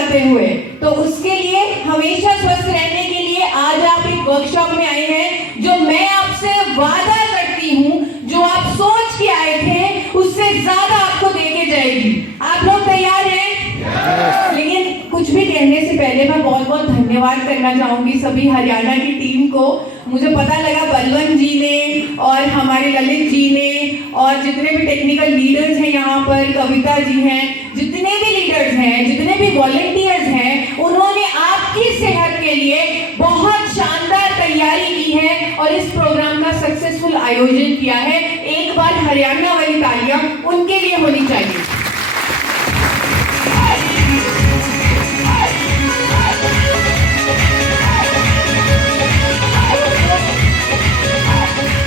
जाते हुए। तो उसके लिए, हमेशा स्वस्थ रहने के लिए आज आप एक वर्कशॉप में आए हैं, जो मैं आपसे वादा करती हूँ, जो आप सोच के आए थे उससे ज्यादा आपको देके जाएगी। आप लोग तैयार हैं? लेकिन कुछ भी कहने से पहले मैं बहुत बहुत धन्यवाद करना चाहूंगी सभी हरियाणा की टीम को। मुझे पता लगा बलवंत जी ने और हमारे ललित जी ने और जितने भी टेक्निकल लीडर्स हैं यहाँ पर, कविता जी हैं, जितने भी लीडर्स हैं, जितने भी वॉलंटियर्स हैं, उन्होंने आपकी सेहत के लिए बहुत शानदार तैयारी की है और इस प्रोग्राम का सक्सेसफुल आयोजन किया है। एक बार हरियाणा वाली तालियां उनके लिए होनी चाहिए।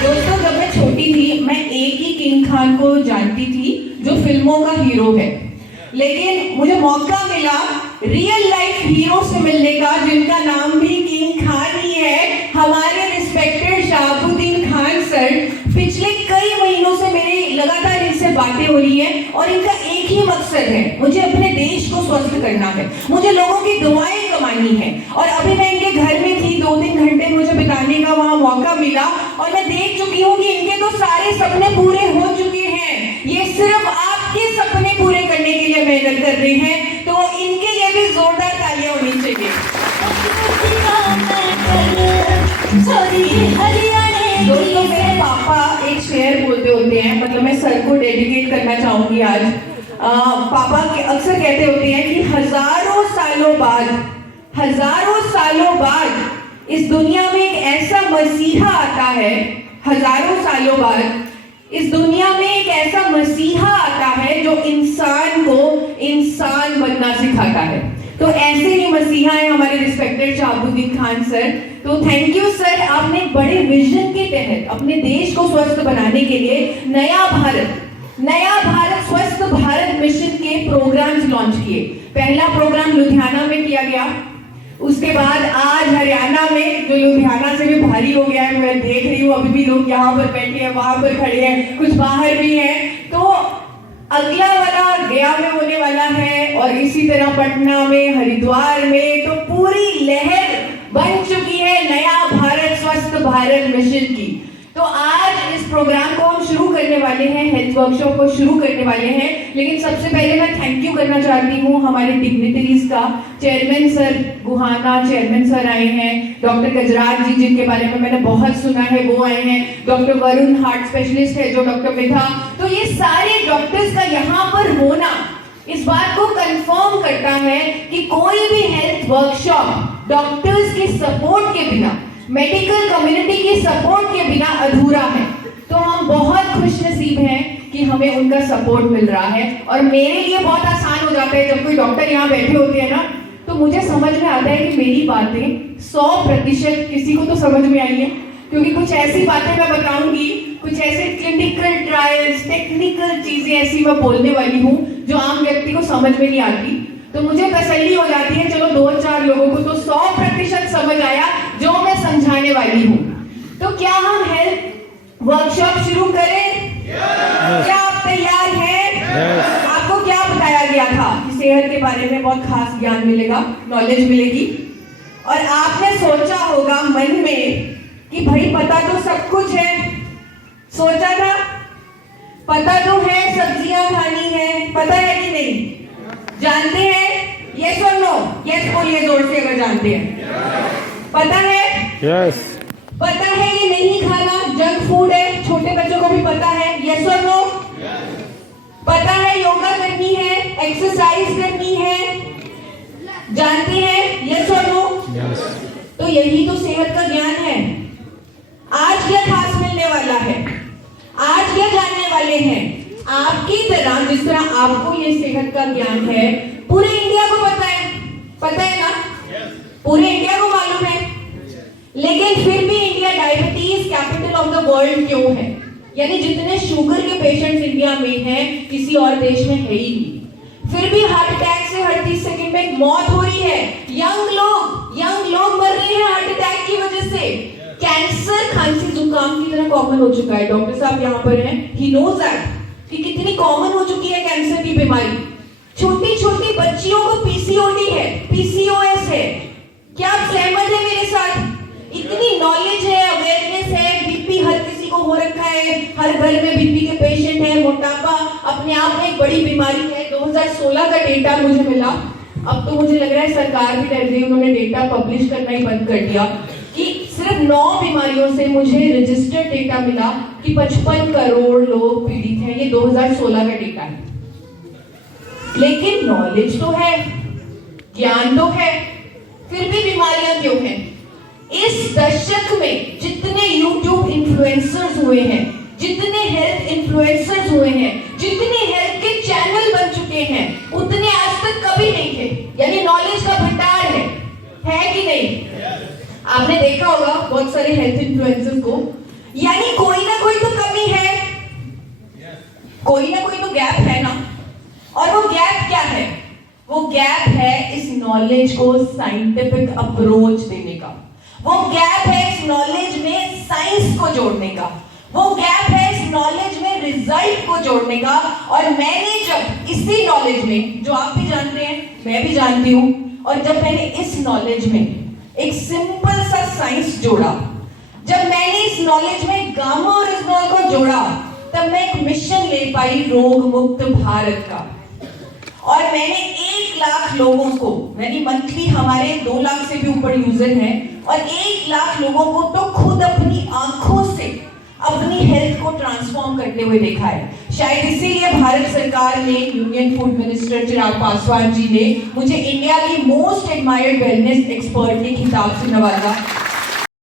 दोस्तों, जब मैं छोटी थी मैं एक ही किंग खान को जानती थी जो फिल्मों का हीरो है, लेकिन मुझे मौका मिला रियल लाइफ हीरो से मिलने का, जिनका नाम भी किंग खान ही है। हमारे रिस्पेक्टेड शहाबुद्दीन खान सर, पिछले कई महीनों से मेरी लगातार इनसे बातें हो रही है और इनका एक ही मकसद है, मुझे अपने देश को स्वस्थ करना है, मुझे लोगों की दुआएं कमानी है। और अभी मैं इनके घर में थी, 2-3 घंटे मुझे बिताने का वहां मौका मिला और मैं देख चुकी हूँ कि इनके तो सारे सपने पूरे हो चुके हैं। ये सिर्फ आपके सपने पूरे करने के लिए मेहनत कर रहे हैं, तो इनके लिए भी जोरदार तालियां होनी चाहिए। दोस्तों, मेरे पापा एक शेर बोलते होते हैं, मतलब मैं सर को डेडिकेट करना चाहूंगी आज। पापा अक्सर कहते होते हैं कि हजारों सालों बाद इस दुनिया में एक ऐसा मसीहा आता है, हजारों सालों बाद इस दुनिया में एक ऐसा मसीहा आता है जो इंसान को इंसान बनना सिखाता है। तो ऐसे ही मसीहा है हमारे रिस्पेक्टेड शहाबुद्दीन खान सर। तो थैंक यू सर, आपने बड़े विजन के तहत अपने देश को स्वस्थ बनाने के लिए नया भारत स्वस्थ भारत मिशन के प्रोग्राम्स लॉन्च किए। पहला प्रोग्राम लुधियाना में किया गया, उसके बाद आज हरियाणा में, जो लुधियाना से भी भारी हो गया है, मैं देख रही हूँ अभी भी लोग यहाँ पर बैठे हैं, वहां पर खड़े हैं, कुछ बाहर भी हैं। तो अगला वाला गया में होने वाला है और इसी तरह पटना में, हरिद्वार में, तो पूरी लहर बन चुकी है नया भारत स्वस्थ भारत मिशन की। तो आज इस प्रोग्राम को हम शुरू करने वाले हैं, हेल्थ वर्कशॉप को शुरू करने वाले हैं। लेकिन सबसे पहले मैं थैंक यू करना चाहती हूँ हमारे डिग्निटरीज का। Chairman sir Gohana chairman sir आए हैं, डॉक्टर गजराज जी जिनके बारे में मैंने बहुत सुना है वो आए हैं, डॉक्टर वरुण हार्ट स्पेशलिस्ट है जो डॉक्टर विधा। तो ये सारे डॉक्टर्स का यहाँ पर होना इस बात को कंफर्म करता है कि कोई भी हेल्थ वर्कशॉप डॉक्टर्स के सपोर्ट के बिना, मेडिकल कम्युनिटी की सपोर्ट के बिना अधूरा है। तो हम बहुत खुशनसीब हैं कि हमें उनका सपोर्ट मिल रहा है। और मेरे लिए बहुत आसान हो जाता है जब कोई डॉक्टर यहाँ बैठे होते हैं ना, तो मुझे समझ में आता है कि मेरी बातें 100% किसी को तो समझ में आई है, क्योंकि कुछ ऐसी बातें मैं बताऊंगी, कुछ ऐसे क्लिनिकल ट्रायल्स, टेक्निकल चीजें ऐसी मैं बोलने वाली हूँ जो आम व्यक्ति को समझ में नहीं आती। तो मुझे तसल्ली हो जाती है, चलो 2-4 लोगों को तो 100% समझ आया जो मैं समझाने वाली हूँ। तो क्या हम हेल्थ वर्कशॉप शुरू करें? क्या आप तैयार हैं? आपको क्या बताया गया था कि सेहत के बारे में बहुत खास ज्ञान मिलेगा, नॉलेज मिलेगी, और आपने सोचा होगा मन में कि भाई पता तो सब कुछ है, सोचा था, पता तो है सब्जियां खानी है, पता है कि नहीं? जानते हैं? यस और नो? यस बोलिए जोर से अगर जानते हैं। पता है? यस। पता है ये नहीं खाना जंक फूड है, छोटे बच्चों को भी पता है। यस और नो? पता है योगा करनी है, एक्सरसाइज करनी है, जानते हैं? यस और नो? यस। तो यही तो सेहत का ज्ञान है। आज क्या खास मिलने वाला है? आज क्या जानने वाले हैं? आपकी तरह, जिस तरह आपको ये सेहत का ज्ञान है, पूरे इंडिया को पता है ना? पूरे इंडिया को मालूम है। लेकिन फिर भी India diabetes capital of the world क्यों है? यानी जितने शुगर के पेशेंट्स इंडिया में हैं, किसी और देश में है ही नहीं। फिर भी हार्ट अटैक से हर 30 सेकंड में मौत हो रही है। यंग लोग मर रहे हैं हार्ट अटैक की वजह से। कैंसर खांसी जुकाम की तरह कॉमन हो चुका है। डॉक्टर साहब यहाँ पर हैं, ही नोज दैट कि कितनी कॉमन हो चुकी है कैंसर की बीमारी। छोटी छोटी बच्चियों को पीसीओडी है, हर घर में बीपी के पेशेंट है, मोटापा अपने आप में एक बड़ी बीमारी है। 2016 का डेटा मुझे मिला, अब तो मुझे लग रहा है सरकार भी डर गई, उन्होंने डेटा पब्लिश करना ही बंद कर दिया कि सिर्फ 9 बीमारियों से मुझे रजिस्टर्ड डेटा मिला कि 55 करोड़ लोग पीड़ित हैं। ये 2016 का डेटा है। लेकिन नॉलेज तो है, ज्ञान तो है, फिर भी बीमारियां क्यों हैं? इस दशक में जितने YouTube इन्फ्लुएंसर्स हुए हैं, जितने हेल्थ इन्फ्लुएंसर्स हुए हैं, जितने हेल्थ के चैनल बन चुके हैं, उतने आज तक कभी नहीं थे। यानी नॉलेज का भंडार है कि नहीं? आपने देखा होगा बहुत सारे हेल्थ इन्फ्लुएंसर्स को, यानी कोई ना कोई तो कमी है, कोई ना कोई तो गैप है ना। और वो गैप क्या है? वो गैप है इस नॉलेज को साइंटिफिक अप्रोच देने का, वो गैप है इस नॉलेज में साइंस को जोड़ने का, वो गैप है इस नॉलेज में रिजल्ट को जोड़ने का। और मैंने जब इसी नॉलेज में, जो आप भी जानते हैं, मैं भी जानती हूं, और जब मैंने इस नॉलेज में एक सिंपल सा साइंस जोड़ा, जब मैंने इस नॉलेज में गामा ओरिजिनल को जोड़ा, तब मैं एक मिशन ले पाई रोग मुक्त भारत का। और मैंने 1 लाख लोगों को, यानी मंथली हमारे 2 लाख से भी ऊपर यूजर हैं, और 1 लाख लोगों को तो खुद अपनी आंखों से अपनी हेल्थ को ट्रांसफॉर्म करते हुए देखा है। शायद इसीलिए भारत सरकार ने, union food minister Chirag Paswan ji ने मुझे इंडिया की मोस्ट एडमायर्ड वेलनेस एक्सपर्ट के खिताब से नवाजा।